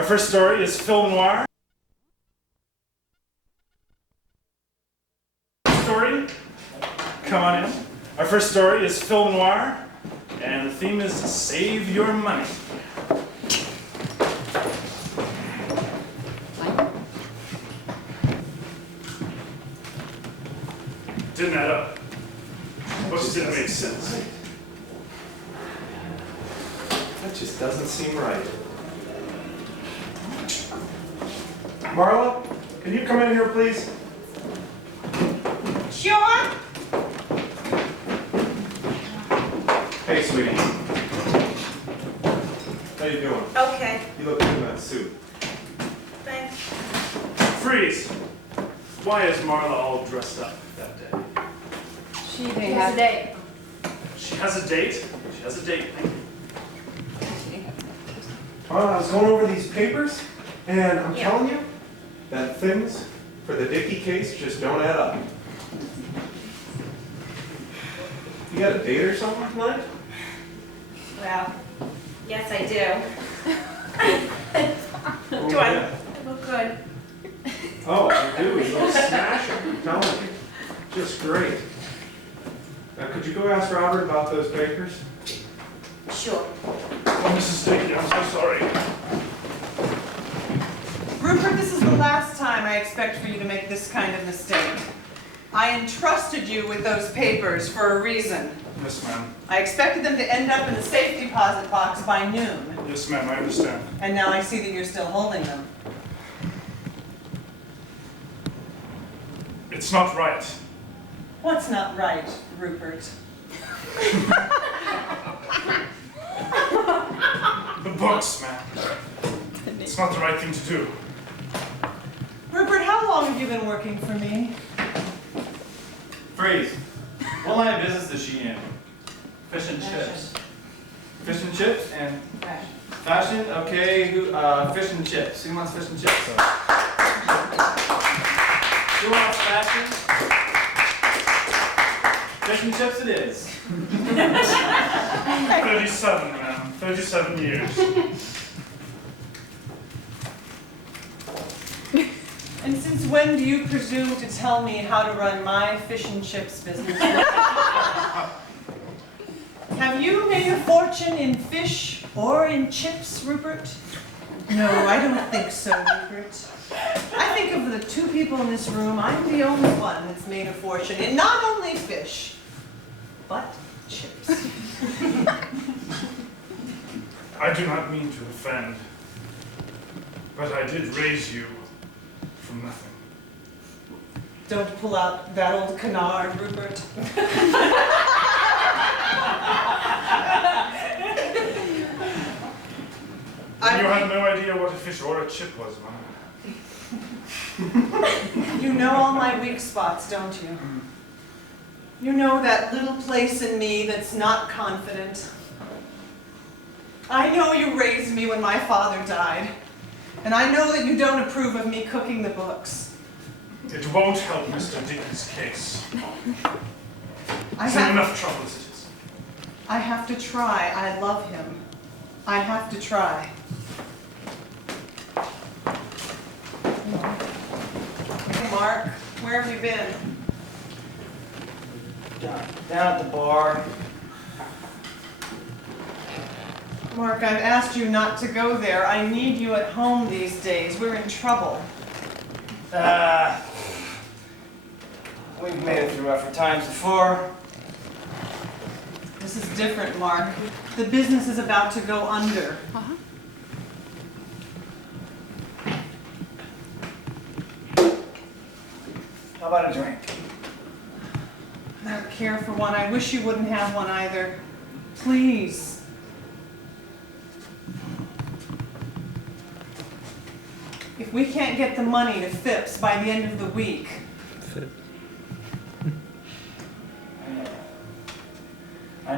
Our first story is film noir. Come on in. Our first story is film noir, and the theme is save your money. Didn't add up. Books didn't make sense. That just doesn't seem right. Marla, can you come in here, please? Sure. Hey, sweetie. How you doing? Okay. You look good in that suit. Thanks. Freeze! Why is Marla all dressed up that day? She has a date. She has a date? She has a date, thank you. I was going over these papers, and I'm Yeah. telling you that things for the Dickey case just don't add up. You got a date or something tonight? Well, yes, I do. Do I look good? Oh, you do. You look smashing. I'm telling you. Just great. Now, could you go ask Robert about those papers? Sure. Oh, Mrs. Dickey, I'm so sorry. Rupert, this is the last time I expect for you to make this kind of mistake. I entrusted you with those papers for a reason. Yes, ma'am. I expected them to end up in the safe deposit box by noon, Yes, ma'am, I understand. and now I see that you're still holding them. It's not right. What's not right, Rupert? The books, ma'am. It's not the right thing to do. Rupert, how long have you been working for me? Freeze. What line of business is she in? Fish and chips. Fish and chips and fashion? Okay, fish and chips. Who wants fish and chips? Who wants fashion? Fish and chips it is. 37, ma'am. 37 years. And since when do you presume to tell me how to run my fish and chips business? Have you made a fortune in fish or in chips, Rupert? No, I don't think so, Rupert. I think of the two people in this room, I'm the only one that's made a fortune in not only fish, but chips. I do not mean to offend, but I did raise you from nothing. Don't pull out that old canard, Rupert. You had no idea what a fish or a chip was, Mama. You know all my weak spots, don't you? You know that little place in me that's not confident. I know you raised me when my father died. And I know that you don't approve of me cooking the books. It won't help Mr. Dickey's case. I He's in enough trouble as it is. have to try. I love him. I have to try. Hey, Mark, where have you been? Down at the bar. Mark, I've asked you not to go there. I need you at home these days. We're in trouble. We've made it through rougher times before. This is different, Mark. The business is about to go under. How about a drink? I don't care for one. I wish you wouldn't have one either. Please. If we can't get the money to Phipps by the end of the week, I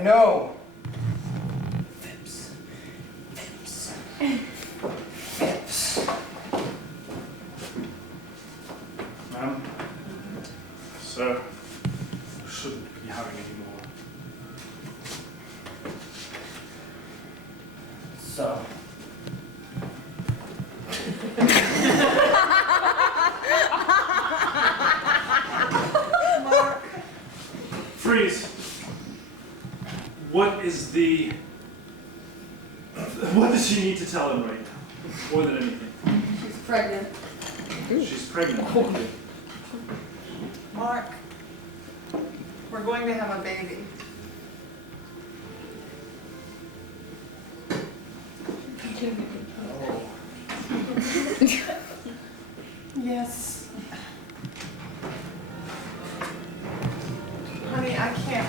know. Phipps. Ma'am, sir, you shouldn't be having any more. So, What does she need to tell him right now? More than anything. She's pregnant. She's pregnant. Mark, we're going to have a baby. Yes. Honey, I can't.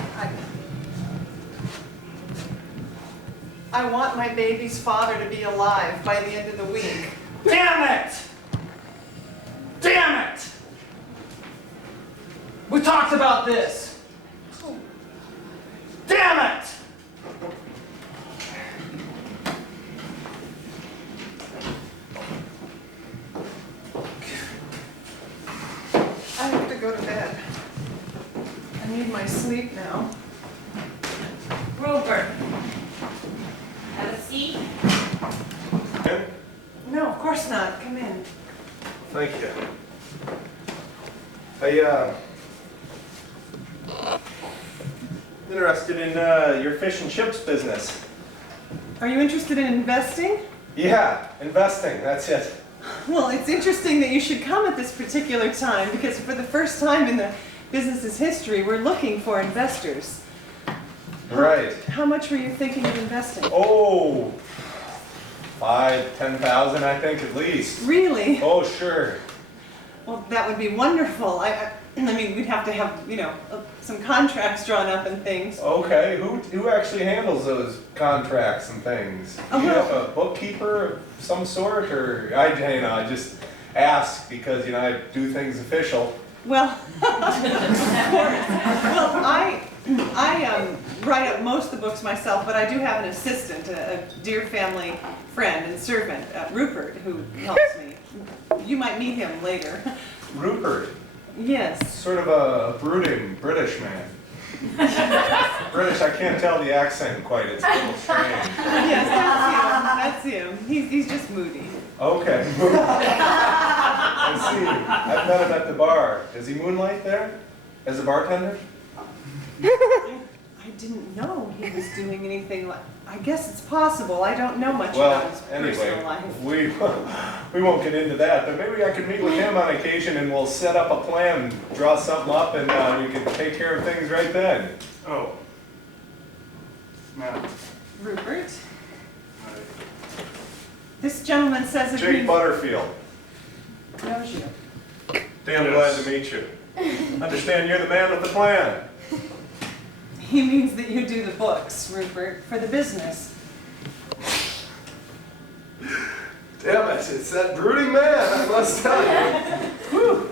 I want my baby's father to be alive by the end of the week. Damn it! Damn it! We talked about this. Damn it! I have to go to bed. I need my sleep now. Rupert. Have a seat. No, of course not. Come in. Thank you. Interested in your fish and chips business. Are you interested in investing? Yeah, investing, that's it. Well, it's interesting that you should come at this particular time because for the first time in the business's history, we're looking for investors. Right. How much were you thinking of investing? Oh, 5,000-10,000, I think at least. Really? Oh, sure. Well, that would be wonderful. I mean, we'd have to have, some contracts drawn up and things. Okay, who actually handles those contracts and things? Do you have a bookkeeper of some sort, or I just ask because I do things official. Well, of course. Well, I write up most of the books myself, but I do have an assistant, a dear family friend and servant, Rupert, who helps me. You might meet him later. Rupert, Yes. sort of a brooding British man. British, I can't tell the accent quite. It's a little strange. Yes, that's him. He's just moody. Okay. I see. I've met him at the bar. Does he moonlight there as a bartender? I didn't know he was doing anything like. I guess it's possible. I don't know much about his personal life. we won't get into that, but maybe I could meet with him on occasion and we'll set up a plan, draw something up, and we can take care of things right then. Oh. Now, Rupert, this gentleman says that Jake Butterfield, he knows you. damn Yes. glad to meet you. Understand you're the man with the plan. He means that you do the books, Rupert, for the business. Damn it, it's that brooding man, I must tell you. Whew.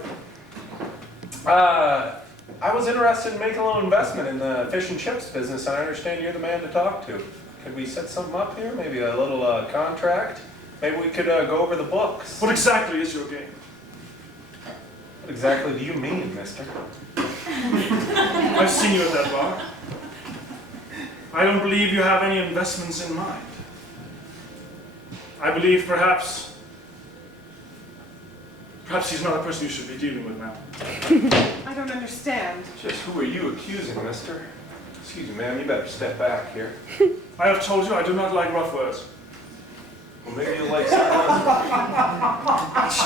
I was interested in making a little investment in the fish and chips business, and I understand you're the man to talk to. Could we set something up here? Maybe a little contract? Maybe we could go over the books. what exactly is your game? What exactly do you mean, mister? I've seen you at that bar. I don't believe you have any investments in mind. I believe perhaps he's not a person you should be dealing with now. I don't understand. Just who are you accusing, mister? Excuse me, ma'am, you better step back here. I have told you I do not like rough words. Well, maybe you'll like something else.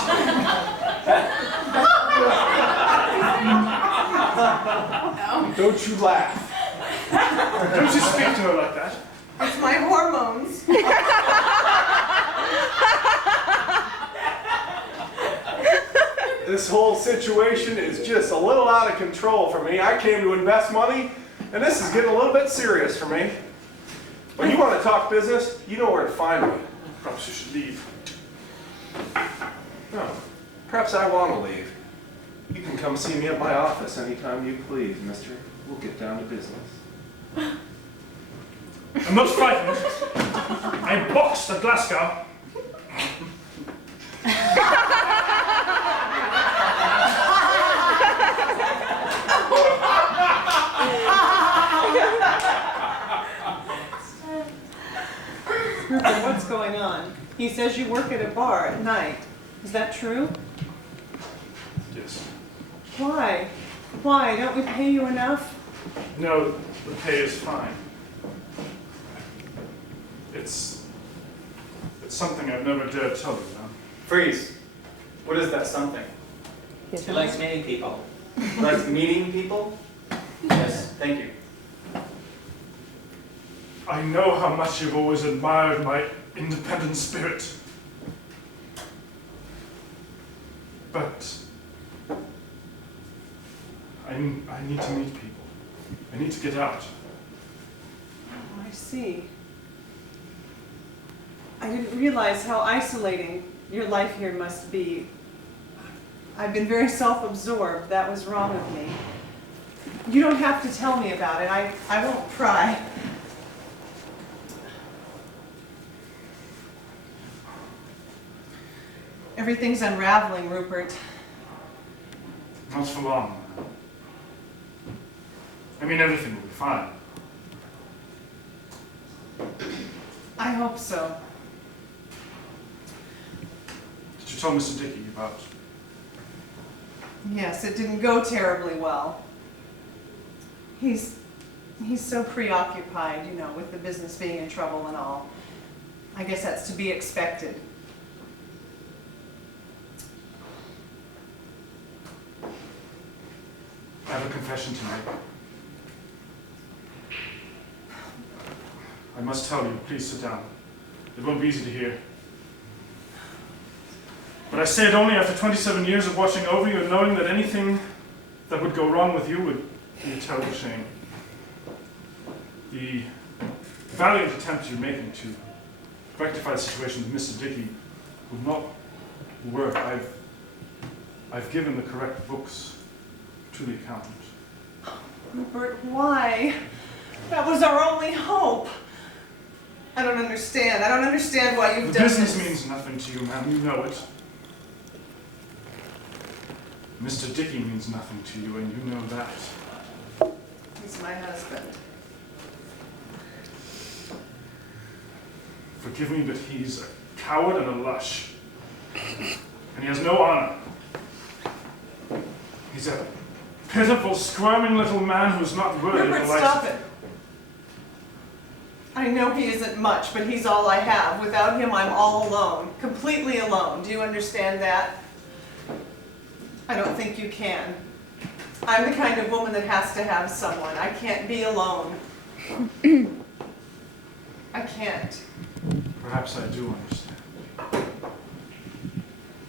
Don't you laugh. Don't you speak to her like that. It's my hormones. This whole situation is just a little out of control for me. I came to invest money, and this is getting a little bit serious for me. When you want to talk business, you know where to find me. Perhaps you should leave. No, perhaps I want to leave. You can come see me at my office anytime you please, mister. We'll get down to business. I'm not frightened. I boxed at Glasgow. Rupert, what's going on? He says you work at a bar at night. Is that true? Yes. Why? Why? Don't we pay you enough? No, the pay is fine. It's something I've never dared tell you, man. Freeze. What is that something? He likes meeting people. He likes meeting people? Yes, thank you. I know how much you've always admired my independent spirit. But I need to meet people. I need to get out. Oh, I see. I didn't realize how isolating your life here must be. I've been very self-absorbed. That was wrong of me. You don't have to tell me about it. I won't pry. Everything's unraveling, Rupert. Not for long. I mean, everything will be fine. I hope so. Did you tell Mr. Dickey about... Yes, it didn't go terribly well. He's so preoccupied, you know, with the business being in trouble and all. I guess that's to be expected. I have a confession to make. I must tell you, please sit down. It won't be easy to hear. But I say it only after 27 years of watching over you and knowing that anything that would go wrong with you would be a terrible shame. The valiant attempt you're making to rectify the situation with Mr. Dickey would not work. I've given the correct books to the accountant. Rupert, why? That was our only hope. I don't understand. I don't understand why you've The done business this. means nothing to you, ma'am. You know it. Mr. Dickey means nothing to you, and you know that. He's my husband. Forgive me, but he's a coward and a lush. And he has no honor. He's a pitiful, squirming little man who's not worthy of Rupert, the life. stop it. I know he isn't much, but he's all I have. Without him, I'm all alone. Completely alone. Do you understand that? I don't think you can. I'm the kind of woman that has to have someone. I can't be alone. I can't. Perhaps I do understand.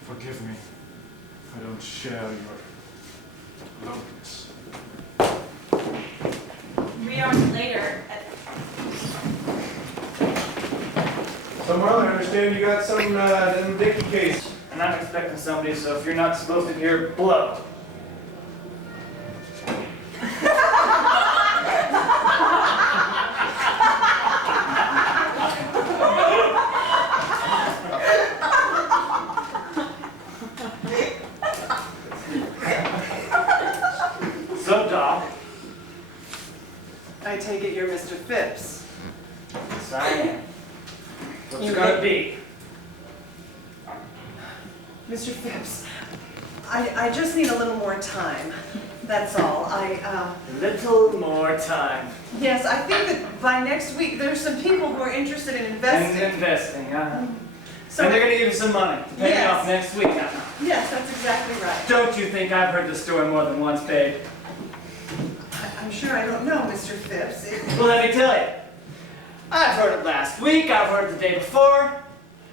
Forgive me if I don't share your loneliness. 3 hours later, at So Marlon, I understand you got some them Dickey case. And I'm expecting somebody, so if you're not supposed to hear, blow. So, Doc. I take it you're Mr. Phipps. Yes, I am. What's it gonna be? Mr. Phipps, I just need a little more time. That's all. A little more time. Yes, I think that by next week, there's some people who are interested in And investing. investing, huh? So, And they're gonna give you some money to pay me Yes. off next week, huh? yes, that's exactly right. Don't you think I've heard the story more than once, babe? I'm sure I don't know, Mr. Phipps. Well, let me tell you. I've heard it last week, I've heard it the day before,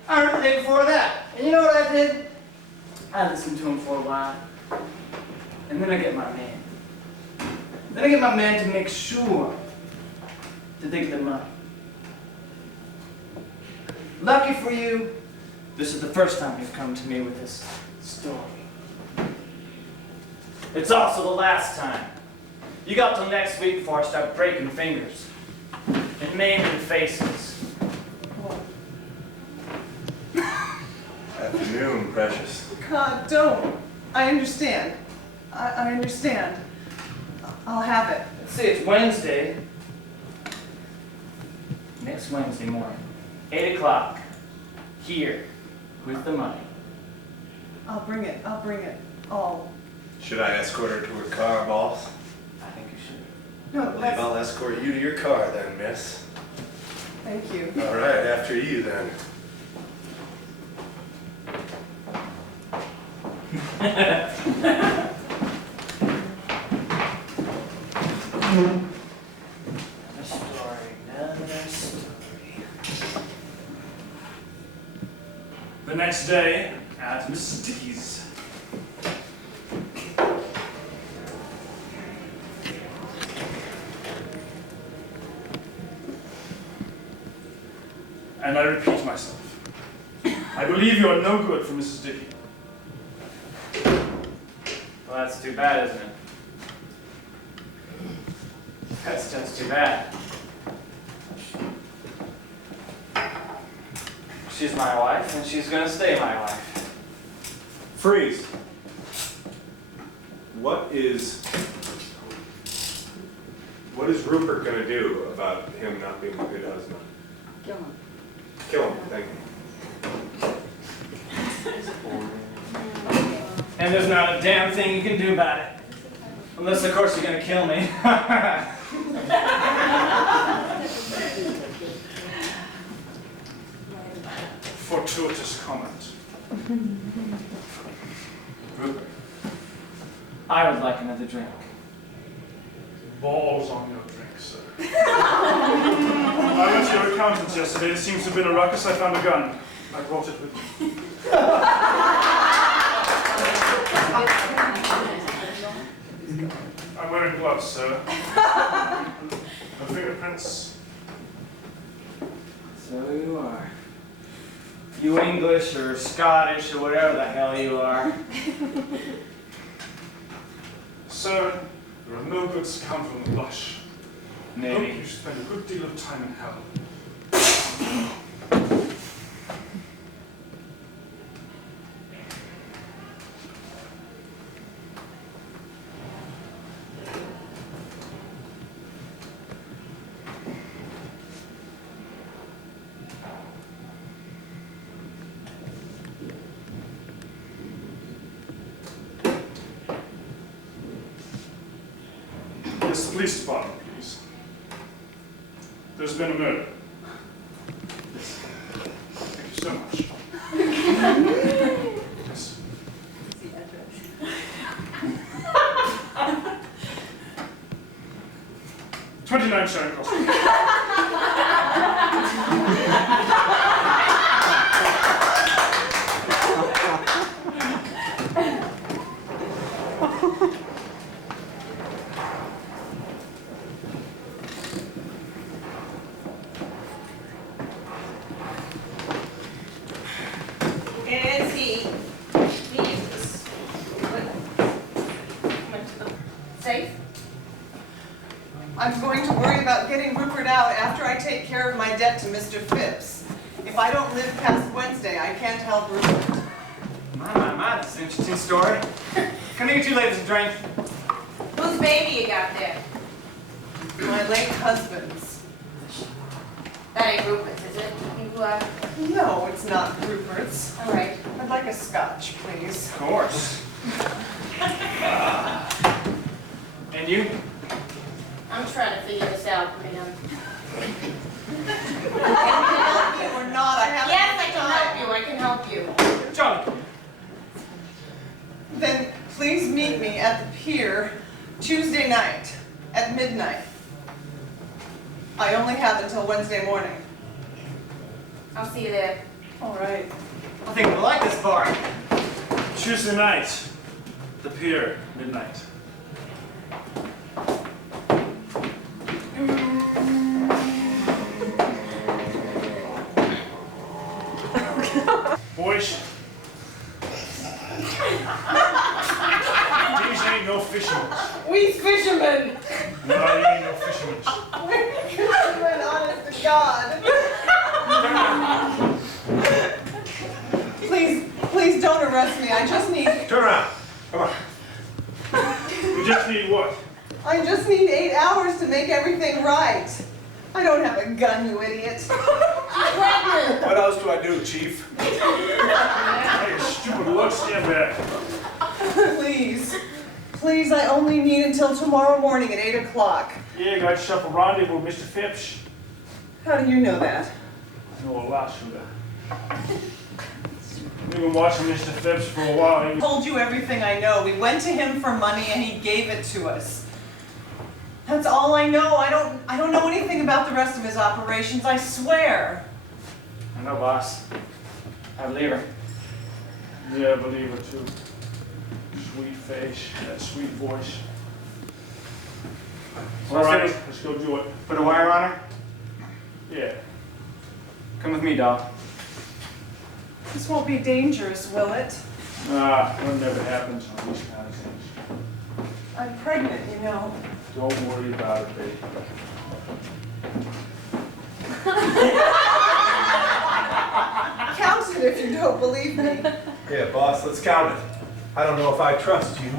I heard it the day before that. And you know what I did? I listened to him for a while. And then I get my man. Then I get my man to make sure that they get the money. Lucky for you, this is the first time you've come to me with this story. It's also the last time. You got till next week before I start breaking fingers and maiming faces. Afternoon, precious. God, don't. I understand. I understand. I'll have it. Let's see, it's Wednesday. Next Wednesday morning, 8 o'clock, here, with the money. I'll bring it. I'll bring it. All. Should I escort her to her car, boss? I think you should. No, I believe that's... I'll escort you to your car then, miss. Thank you. All right, after you then. Another story. The next day, at Mrs. Dickey's. And I repeat myself. I believe you are no good for Mrs. Dickey. Well, that's too bad, isn't it? That's just too bad. She's my wife, and she's gonna stay my wife. Freeze. What is Rupert gonna do about him not being a good husband? Kill him. Kill him, thank you. And there's not a damn thing you can do about it. Unless, of course, you're gonna kill me. Fortuitous comment. Rupert, I would like another drink. balls on your drink, sir. I went to your accountant's yesterday. There seems to have been a ruckus. I found a gun. I brought it with me. I'm wearing gloves, sir. No fingerprints. So you are. You English or Scottish or whatever the hell you are. Sir, there are no goods to come from the blush. Hope Maybe. you spend a good deal of time in hell. Yes, the police department, please. There's been a murder. Yes. Thank you so much. Yes. 29 Sharon Cross. Is he? Please. Went to the safe? I'm going to worry about getting Rupert out after I take care of my debt to Mr. Phipps. If I don't live past Wednesday, I can't help Rupert. My, this is an interesting story. Can I get you ladies a drink? Whose baby you got there? My late husband's. That ain't Rupert's, is it? No, it's not Rupert's. All right. I'd like a scotch, please. Of course. And you? I'm trying to figure this out, man. Can you help me or not? I haven't Yes, I enough can time. help you. I can help you. Johnny. Then please meet me at the pier Tuesday night at midnight. I only have until Wednesday morning. I'll see you there. All right. I think I like this bar. Tuesday night, the pier, midnight. Boys, these ain't no fishermen. We fishermen! No, you ain't no fishermen. We're fishermen, honest to God. Please don't arrest me. I just need, Turn around. Come on. You just need what? I just need 8 hours to make everything right. I don't have a gun, you idiot. What else do I do, Chief? Hey, you stupid look, stand back. Please, I only need until tomorrow morning at 8 o'clock. Yeah, got yourself a rendezvous with Mr. Phipps. How do you know that? I know a lot, Sugar. We've been watching Mr. Phipps for a while. I told you everything I know. We went to him for money and he gave it to us. That's all I know. I don't know anything about the rest of his operations, I swear. I know, boss. I believe her. Yeah, I believe her too. Sweet face, that sweet voice. All right, let's go do it. Put a wire on her? Yeah. Come with me, doll. This won't be dangerous, will it? Nah, that never happens on these kind of things. I'm pregnant, you know. Don't worry about it, baby. Count it if you don't believe me. Yeah, boss, let's count it. I don't know if I trust you.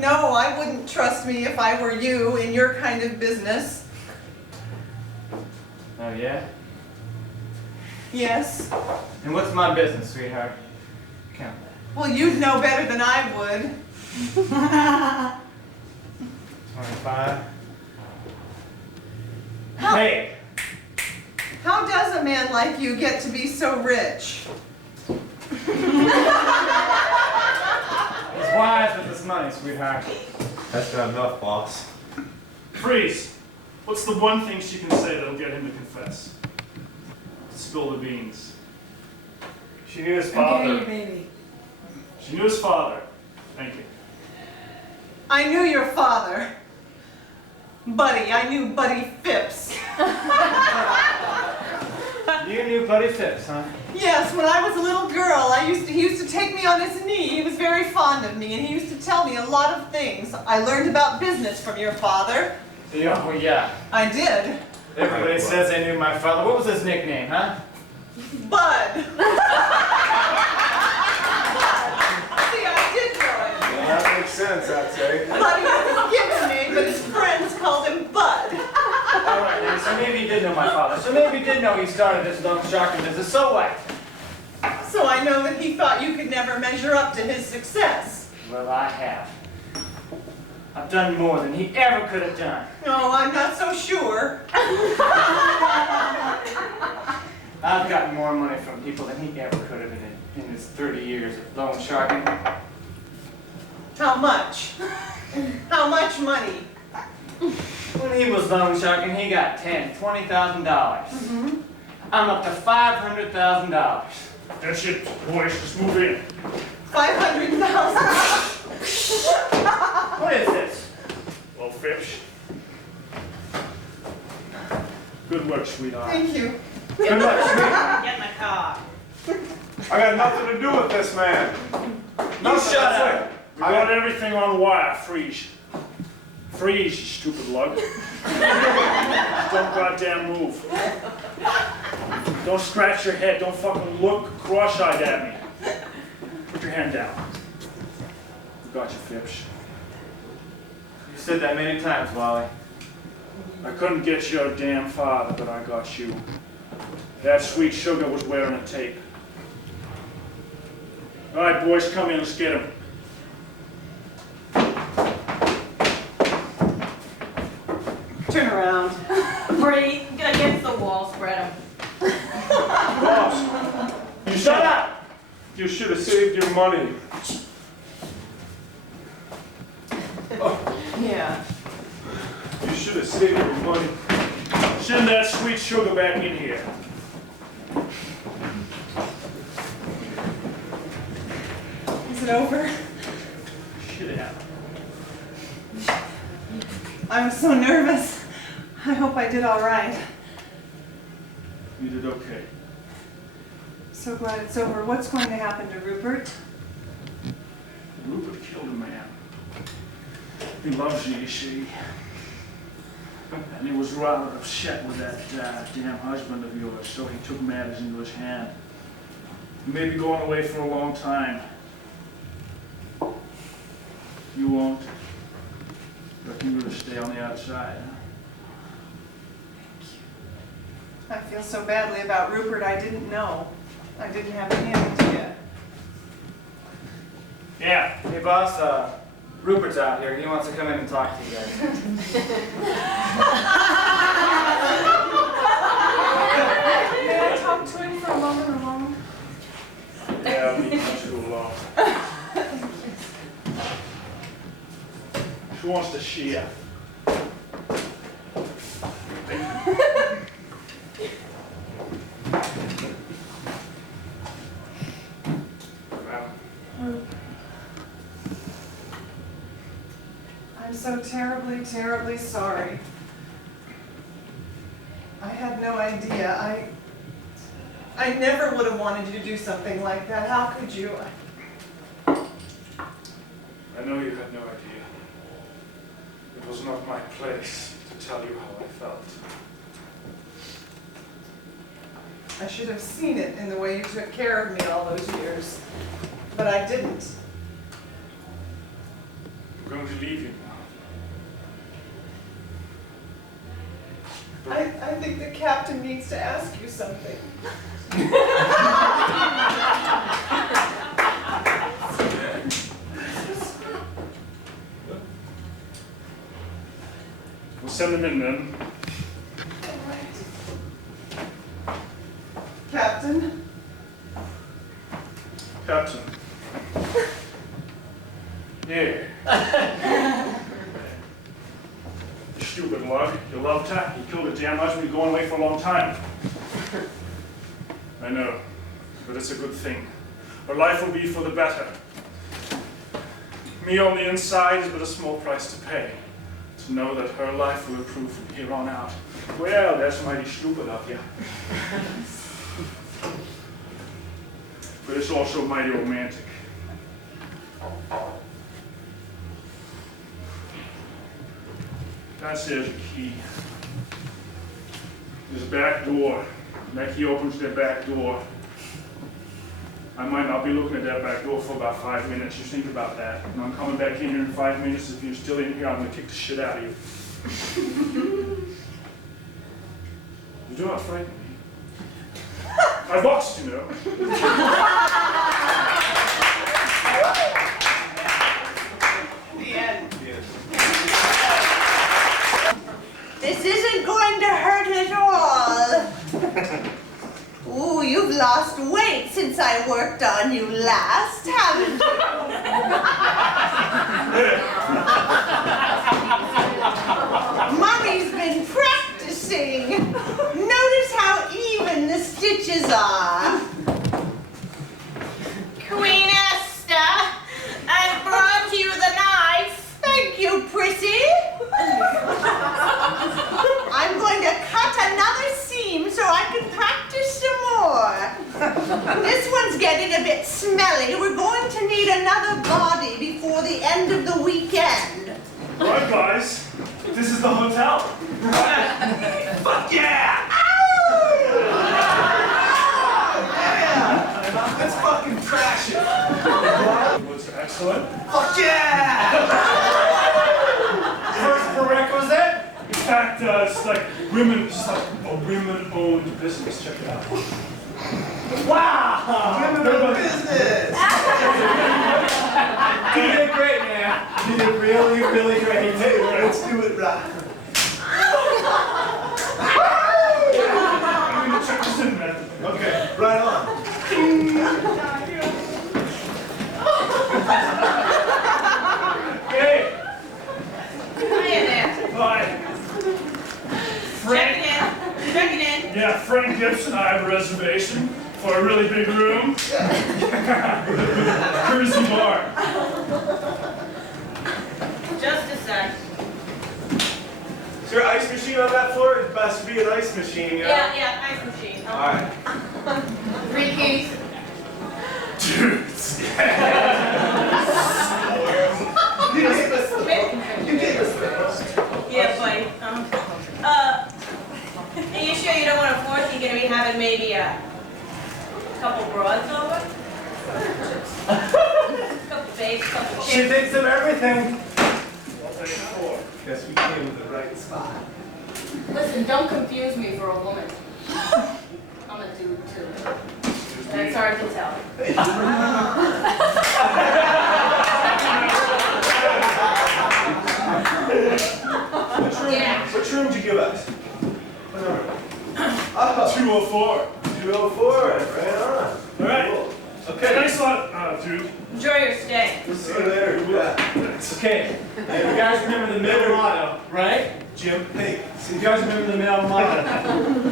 No, I wouldn't trust me if I were you in your kind of business. Oh, yeah? Yes. And what's my business, sweetheart? Count that. Well, you'd know better than I would. 25. Hey! How does a man like you get to be so rich? He's wise with his money, sweetheart. That's not enough, boss. Freeze! What's the one thing she can say that'll get him to confess? Spill the beans. She knew his father. baby. She knew his father. Thank you. I knew your father. Buddy, I knew Buddy Phipps. You knew Buddy Phipps, huh? Yes, when I was a little girl, he used to take me on his knee. He was very fond of me, and he used to tell me a lot of things. I learned about business from your father. Oh, yeah. I did. Everybody says they knew my father. What was his nickname, huh? Bud. See, I did know it. Well, that makes sense, I'd say. Buddy was his given name, but his friends called him Bud. All right, then, so maybe he did know my father. So maybe he did know he started this loan sharking business. So what? So I know that he thought you could never measure up to his success. Well, I have. I've done more than he ever could have done. No, I'm not so sure. I've gotten more money from people than he ever could have in his 30 years of loan sharking. How much? How much money? When he was loan sharking, he got $10,000, $20,000. I'm up to $500,000. That's it, boys. Let's move in. 500,000. What is this? Well, Phipps. Good work, sweetheart. Thank you. Good luck, sweetheart. Get in the car. I got nothing to do with this man. You shut up. We got everything on wire. Freeze. Freeze, you stupid lug. Don't goddamn move. Don't scratch your head. Don't fucking look cross-eyed at me. Put your hand down. We got you, Phipps. You said that many times, Wally. I couldn't get your damn father, but I got you. That sweet sugar was wearing a tape. All right, boys, come in. Let's get him. Turn around. Bree, get against the wall, spread them. Boss, you Shut up! You should have saved your money. Yeah. You should have saved your money. Send that sweet sugar back in here. Is it over? Should have. I was so nervous. I hope I did all right. You did okay. So glad it's over. What's going to happen to Rupert? Rupert killed a man. He loves you, you see. And he was rather upset with that damn husband of yours, so he took matters into his hand. He may be going away for a long time. You won't. But you will stay on the outside, huh? I feel so badly about Rupert, I didn't know. I didn't have any idea. Yeah. Hey, boss, Rupert's out here. He wants to come in and talk to you guys. without eating too long. Who wants to share? I'm so terribly, terribly sorry. I had no idea. I never would have wanted you to do something like that. How could you? I know you had no idea. It was not my place to tell you how I felt. I should have seen it in the way you took care of me all those years, but I didn't. I'm going to leave you now. I think the captain needs to ask you something. We'll send them in then. All right. Captain? Captain. Yeah. You stupid lug. You loved her. You killed a damn husband. You're going away for a long time. I know, but it's a good thing. Her life will be for the better. Me on the inside is but a small price to pay. To know that her life will improve from here on out. Well, that's mighty stupid of you. But it's also mighty romantic. Downstairs a key. There's a back door. That key opens that back door. I might not be looking at that back door for about 5 minutes. You think about that. And I'm coming back in here in 5 minutes. If you're still in here, I'm going to kick the shit out of you. You do not frighten me. I boxed, you know. The end. This isn't going to hurt at all. Ooh, you've lost weight since I worked on you last, haven't you? Mommy's been practicing. Notice how even the stitches are. Queen Esther, I've brought you the knife. Thank you, Prissy. I'm going to cut another seam so I can practice some more. This one's getting a bit smelly. We're going to need another body before the end of the weekend. All right, guys. This is the hotel. Fuck yeah! Yeah! Let's fucking trash it! It was excellent. Fuck yeah! First prerequisite? In fact, it's like it's like a women-owned business. Check it out. Wow! Women-owned business! You did great, man. You did really, really great. Hey, let's do it right. I'm going to check this in, man. Okay, right on. Hey! Hiya there. Bye. Checking in. Checking in. Yeah, Frank Gibson, I have a reservation for a really big room. Courtesy bar. Just a sec. Is there an ice machine on that floor? It must be an ice machine, Yeah, ice machine. Alright. 3 keys. Dudes. You gave us first. Yeah, buddy. Are you sure you don't want to force? You're going to be having maybe a couple broads over? Couple babes, couple She chicks. thinks of everything. I'll take 4. Guess we came to the right spot. Listen, don't confuse me for a woman. I'm a dude too. That's hard to tell. Yeah. Which room did you give us? 204. 204, right on. All right. Cool. Okay. Nice dude. Enjoy your stay. See you later. Okay, you guys remember the middle motto, right? Jim, hey. You guys remember the middle motto.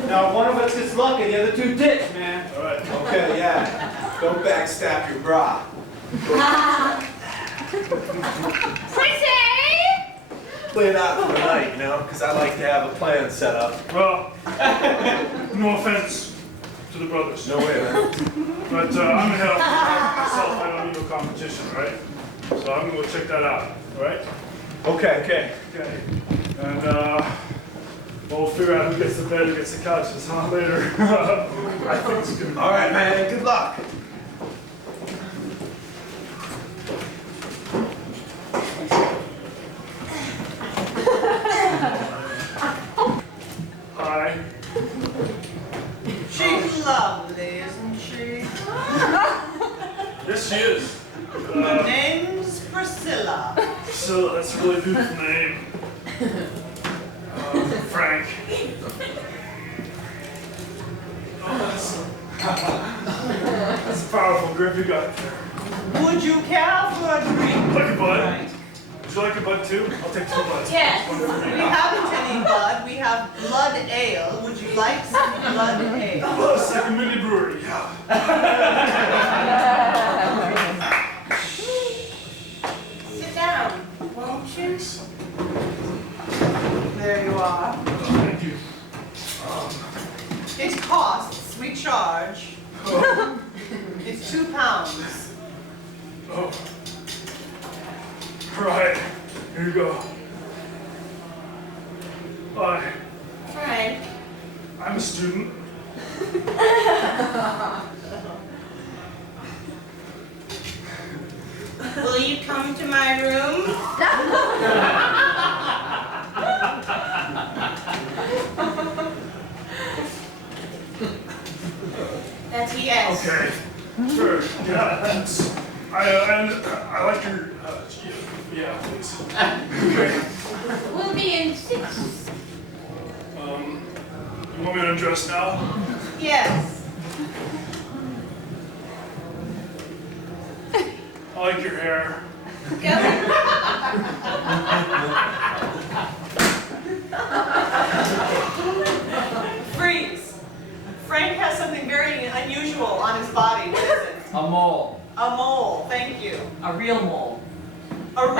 Now, one of us gets lucky, the other two ditch, man. All right. Okay, yeah. Don't backstab your bra. Pretty! Play it out for the night, you know, because I like to have a plan set up. Well, no offense to the brothers. No way, man. But I'm gonna head off myself. I don't need no competition, all right? So I'm gonna go check that out, all right? Okay. Okay. And we'll figure out who gets the bed, who gets the couches, huh? Later. I think it's good. All right, man. Good luck. Hi. She's lovely, isn't she? Yes, she is. Her name's Priscilla. So that's a really beautiful name. Frank. That's a powerful grip you got there. Would you care for a drink? Like a bud? Right. Would you like a bud too? I'll take 2 buds. Yes. One for me. We haven't any bud, we have blood ale. Would you like some blood ale? Oh, it's like a mini brewery. Yeah. Sit down, won't you? There you are. Thank you. It costs, we charge. Oh, It's £2. oh. All right. Here you go. Hi. Frank. I'm a student. Will you come to my room? That's a yes. Okay. Sure. Yeah. That's. I like your. Yeah, please. Okay. We'll be in 6. You want me to undress now? Yes. I like your hair. Go. Freeze. Frank has something very unusual on his body. What is it? A mole. A mole, thank you. A real mole. A real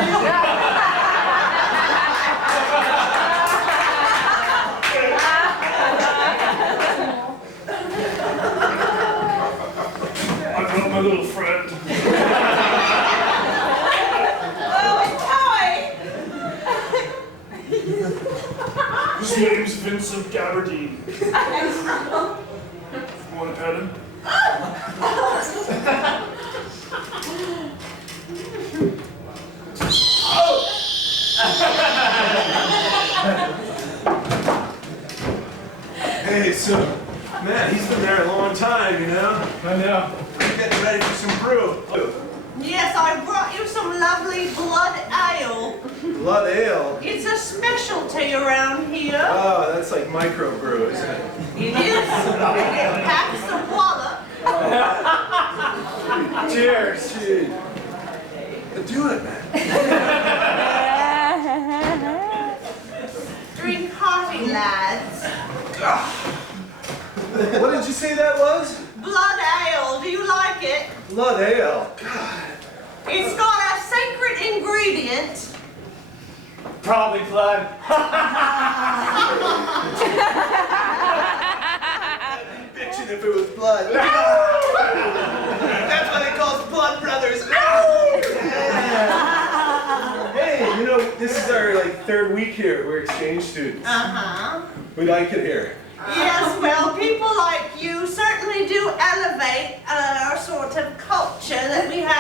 I got my little friend. Oh, His name's Vincent Gabardine. Want to pet him? Hey, so, man, he's been there a long time, you know? I know. I'm getting ready for some brew. Yes, I brought you some lovely blood ale. Blood ale. It's a specialty around here. Oh, that's like microbrew, isn't it? It is. It packs the water. Cheers. Cheers. Do it, man. Drink hearty, lads. What did you say that was? Blood ale. Do you like it? Blood ale. God. It's got a sacred ingredient. Probably blood. Bitchin' if it was blood. That's why they call us blood brothers. Hey, you know, this is our like 3rd week here. We're exchange students. Uh-huh. We like it here. Yes, well, people like you certainly do elevate our sort of culture that we have